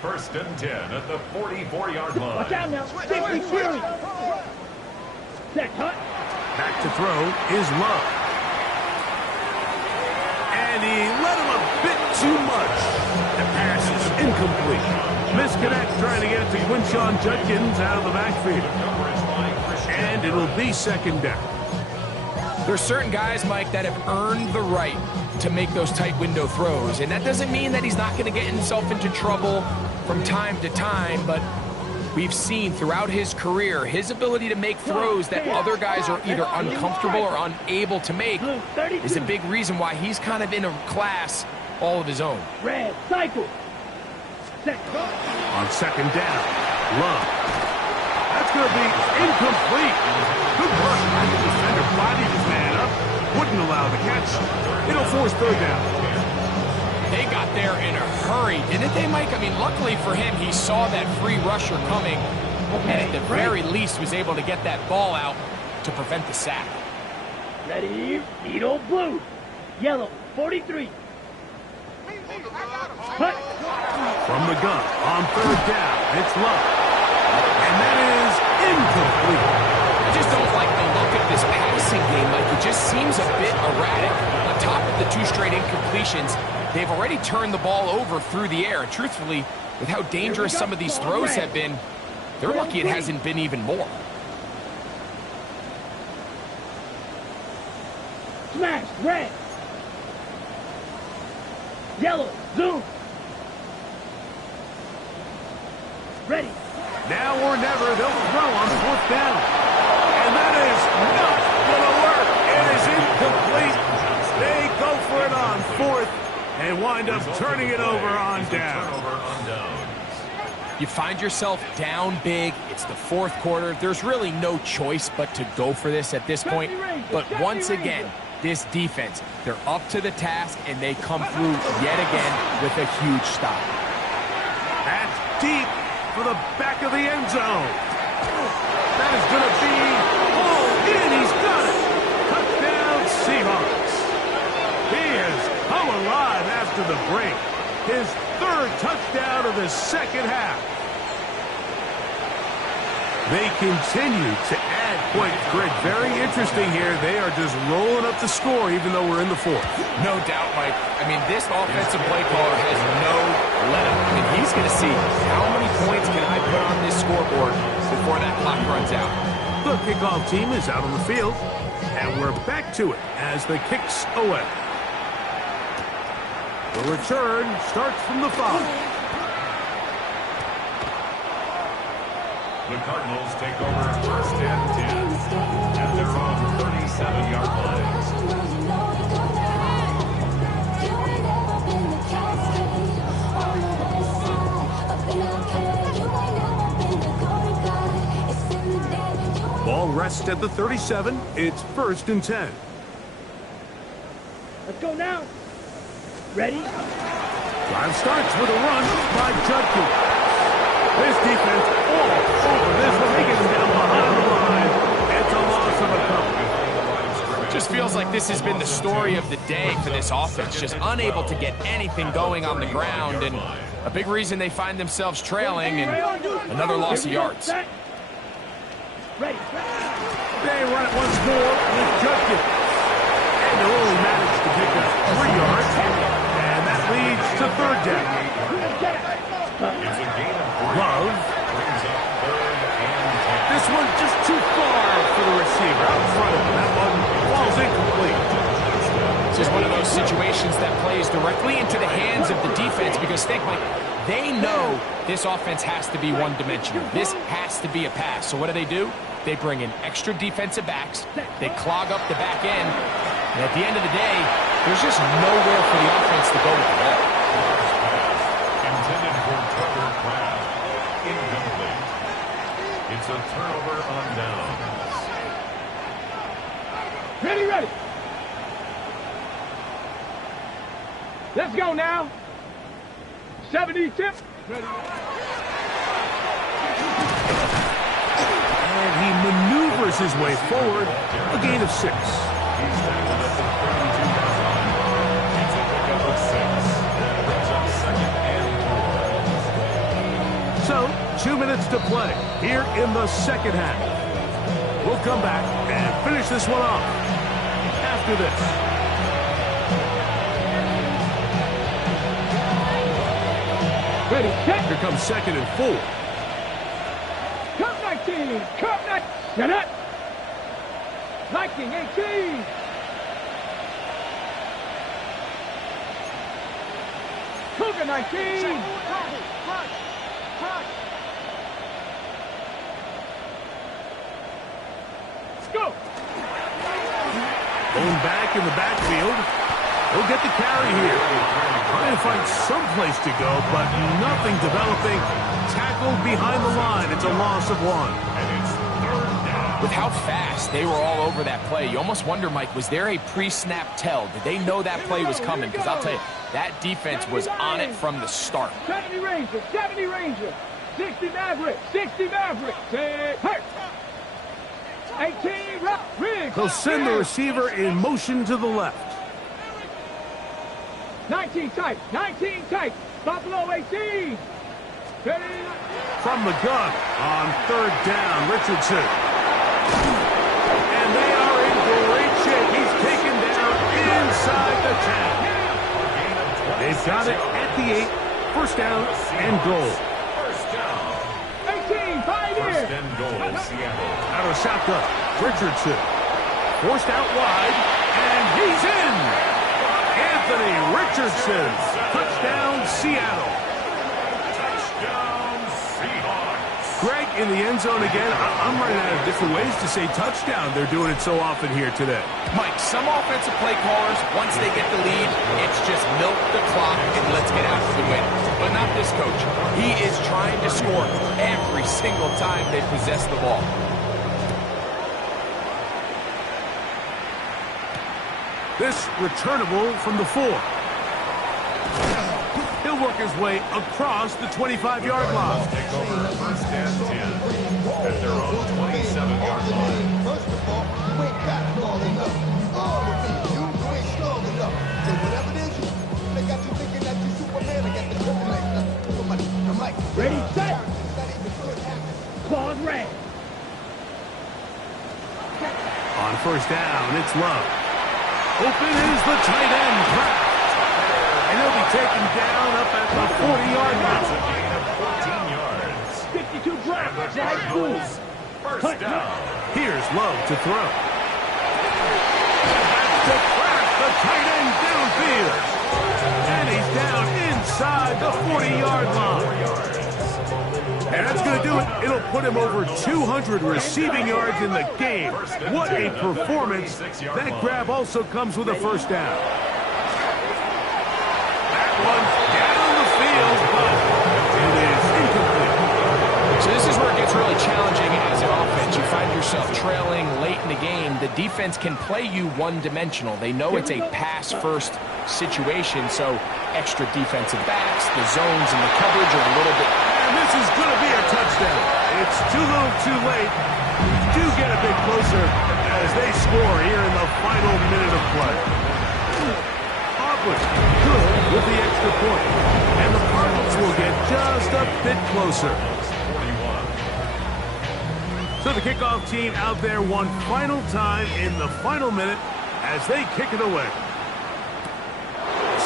First and 10 at the 44-yard line. Watch out now. 50, Fury. Set, cut. Back to throw is Love. And he let him a bit too much. The pass is incomplete. Misconnect trying to get it to Quinshawn Judkins out of the backfield. And it'll be second down. There's certain guys, Mike, that have earned the right to make those tight window throws. And that doesn't mean that he's not going to get himself into trouble from time to time, but we've seen throughout his career his ability to make throws that other guys are either uncomfortable or unable to make is a big reason why he's kind of in a class all of his own. Red, cycle. Set, On second down, Love. That's going to be incomplete. Good work by the defender. Bodied his man up. Wouldn't allow the catch. It'll force third down. They got there in a hurry, didn't they, Mike? I mean, luckily for him, he saw that free rusher coming, and at the very least was able to get that ball out to prevent the sack. Ready? Needle blue. Yellow, 43. Cut. From the gun, on third down, it's Love. And that is incomplete. I just don't like the look of this passing game. Like, it just seems a bit erratic. On top of the 2 straight incompletions, they've already turned the ball over through the air. And truthfully, with how dangerous some of these throws have been, they're lucky it hasn't been even more. Smash, red. Yellow, zoom. Ready. Now or never, they'll throw on fourth down. And that is not going to work. It is incomplete. They go for it on fourth and wind up turning it over on down. You find yourself down big. It's the fourth quarter. There's really no choice but to go for this at this point. But once again, this defense, they're up to the task, and they come through yet again with a huge stop. That's deep for the back of the end zone. That is going to be all in. He's got it. Touchdown, Seahawks. He has come alive after the break. His third touchdown of the second half. They continue to add points. Greg, very interesting here. They are just rolling up the score even though we're in the fourth. No doubt, Mike. I mean, this offensive play caller has no let-up. I mean, he's going to see how many points can I put on this scoreboard before that clock runs out. The kickoff team is out on the field, and we're back to it as the kicks away. The return starts from the 5. The Cardinals take over first and 10 at their own 37-yard line. Ball rests at the 37. It's first and 10. Let's go now. Ready? Drive starts with a run by Judkins. This defense all over this one. They get him down behind the line. It's a loss of a couple. Just feels like this has been the story of the day for this offense. Just unable to get anything going on the ground, and a big reason they find themselves trailing, and another loss of yards. Ready. They run it once more with Judkins. And they'll only manage to pick up 3 yards. And that leads to third down. It's a gain of 3. Love. Brings up third situations that plays directly into the hands of the defense because think, Mike, they know this offense has to be one-dimensional. This has to be a pass. So what do? They bring in extra defensive backs. They clog up the back end. And at the end of the day, there's just nowhere for the offense to go with the ball. Intended for Trevor Kraft. Incomplete. It's a turnover on downs. Ready. Let's go now. 70 tip. Ready. And he maneuvers his way forward. A gain of 6. He's tackled at the 32-yard line. It's a pickup of 6. Brings up second and 4. So, 2 minutes to play here in the second half. We'll come back and finish this one off after this. Ready, set. Here comes second and 4. Cup 19. Cup 19. Get it. Viking 18. Cougar 19. Let's go. Going back in the backfield. He'll get the carry here. Trying to find some place to go, but nothing developing. Tackled behind the line. It's a loss of 1. And it's third down. With how fast they were all over that play, you almost wonder, Mike, was there a pre-snap tell? Did they know that play was coming? Because I'll tell you, that defense was on it from the start. 70 Ranger, 70 Ranger, 60 Maverick, 60 Maverick, say, hurt. 18 Riggs. He'll send the receiver in motion to the left. 19 tight, Buffalo 18. Ready. From the gun on third down, Richardson. And they are in great shape. He's taken down inside the 10. They've got it at the 8. First down and goal. First down. 18, Pioneer. First and goal, Seattle. Out of shotgun, Richardson. Forced out wide, and he's in. Anthony Richardson. Touchdown, Seattle. Touchdown, Seahawks. Greg in the end zone again. I'm running out of different ways to say touchdown. They're doing it so often here today. Mike, some offensive play callers, once they get the lead, it's just milk the clock and let's get after the win. But not this coach. He is trying to score every single time they possess the ball. This returnable from the 4. He'll work his way across the 25-yard line. Take over first and 10 at their own 27-yard line. First of all, you ain't got long enough. You ain't strong enough. So whatever it is, they got you thinking that you're Superman. They got the kryptonite. Somebody, I'm like, Ready, set. it's not even good happening. Claws red. On first down, it's Love. Open is the tight end, Kraft. And he'll be taken down up at the 40-yard That's a line. gain of 14 yards. 52 drop. Right through. First down. Here's Love to throw. That's to Kraft, the tight end downfield. And he's down inside the 40-yard line. And that's going to do it. It'll put him over 200 receiving yards in the game. What a performance. That grab also comes with a first down. That one's down the field, but it is incomplete. So this is where it gets really challenging as an offense. You find yourself trailing late in the game. The defense can play you one-dimensional. They know it's a pass-first situation, so extra defensive backs, the zones and the coverage are a little bit... And this is going to be a touchdown. It's too little too late. We do get a bit closer as they score here in the final minute of play. Aubrey good with the extra point. And the Cardinals will get just a bit closer. 41. So the kickoff team out there one final time in the final minute as they kick it away.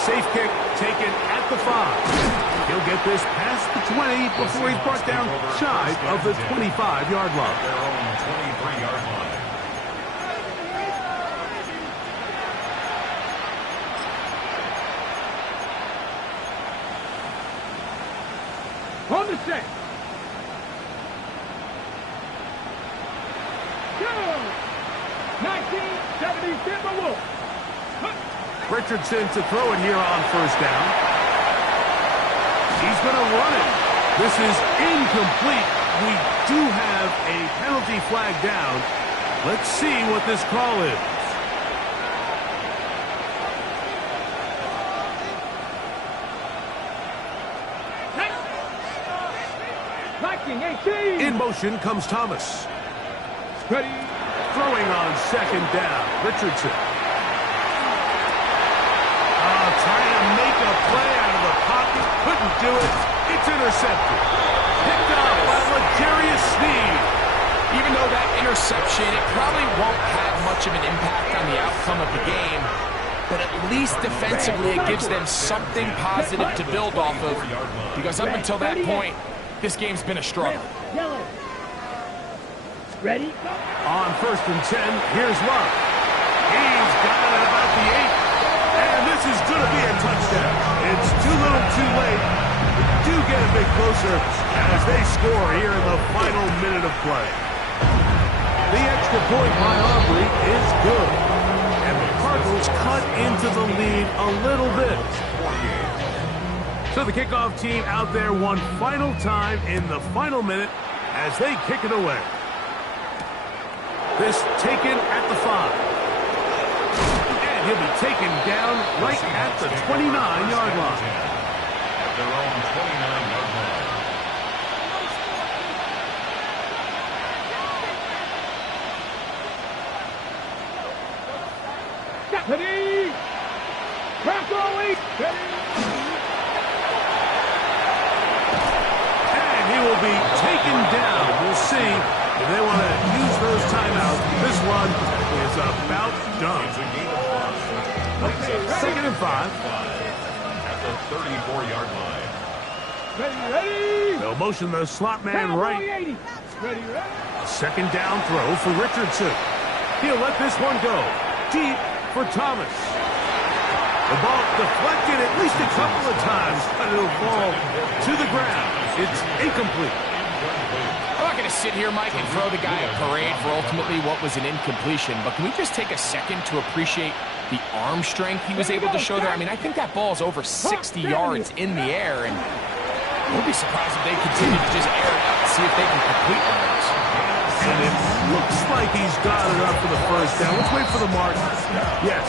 Safe kick taken at the 5. He'll get this past the 20 before he's brought down shy of the 25-yard line. Their own 23-yard line. On the set. Go. 1970 Timberwolves. Richardson to throw it here on first down. He's going to run it. This is incomplete. We do have a penalty flag down. Let's see what this call is. Viking 18. In motion comes Thomas. Ready. Throwing on second down. Richardson. Trying to make a play out of the pocket. Couldn't do it. It's intercepted. Picked up by L'Jarius Sneed. Even though that interception, it probably won't have much of an impact on the outcome of the game, but at least defensively it gives them something positive to build off of, because up until that point, this game's been a struggle. Yellow. Ready. On first and 10, here's Love. He's got it at about the 8. And this is going to be a touchdown. It's too little too late. We do get a bit closer as they score here in the final minute of play. The extra point by Aubrey is good. And the Cardinals cut into the lead a little bit. So the kickoff team out there one final time in the final minute as they kick it away. This taken at the 5. He'll be taken down right at the 29-yard line. At their own 29-yard line. Ready. Rocco 8. Ready. And he will be taken down. We'll see if they want to use those timeouts. This one is about done. Second and 5. At the 34-yard line. Ready. They'll motion the slot man right. 80. Ready. Second down throw for Richardson. He'll let this one go. Deep for Thomas. The ball deflected at least a couple of times, but it'll fall to the ground. It's incomplete. I'm not going to sit here, Mike, and throw the guy a parade for ultimately what was an incompletion, but can we just take a second to appreciate the arm strength he was able to show there? I mean, I think that ball's over 60 yards in the air, and we'll be surprised if they continue to just air it out and see if they can complete one of those. And it looks like he's got it up for the first down. Let's wait for the mark. Yes,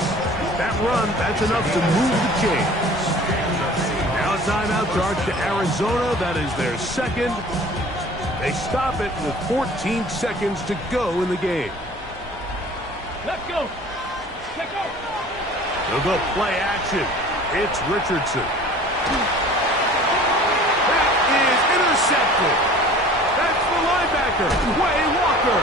that run, that's enough to move the chains. Now a timeout charge to Arizona. That is their second. They stop it with 14 seconds to go in the game. Let's go. Let's go. They'll go play action. It's Richardson. That is intercepted. That's the linebacker, Wayne Walker.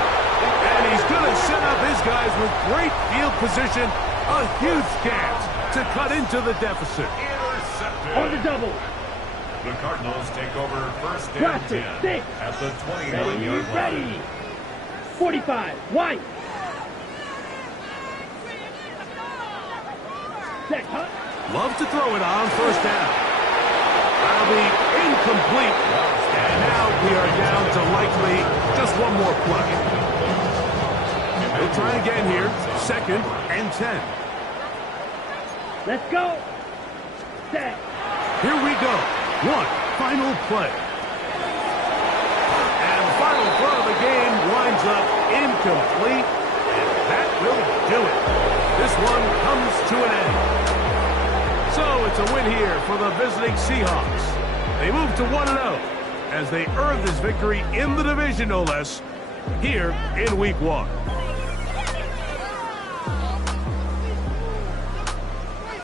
And he's going to set up his guys with great field position. A huge chance to cut into the deficit. Intercepted. On the double. The Cardinals take over first and 10 at the 29-yard line. Ready. 45. White. Set. Huh? Love to throw it on first down. That'll be incomplete. And now we are down to likely just one more play. They'll try again here. Second and 10. Let's go. Set. Here we go. One final play. And the final throw of the game winds up incomplete. And that will do it. This one comes to an end. So it's a win here for the visiting Seahawks. They move to 1-0 as they earn this victory in the division, no less, here in Week 1.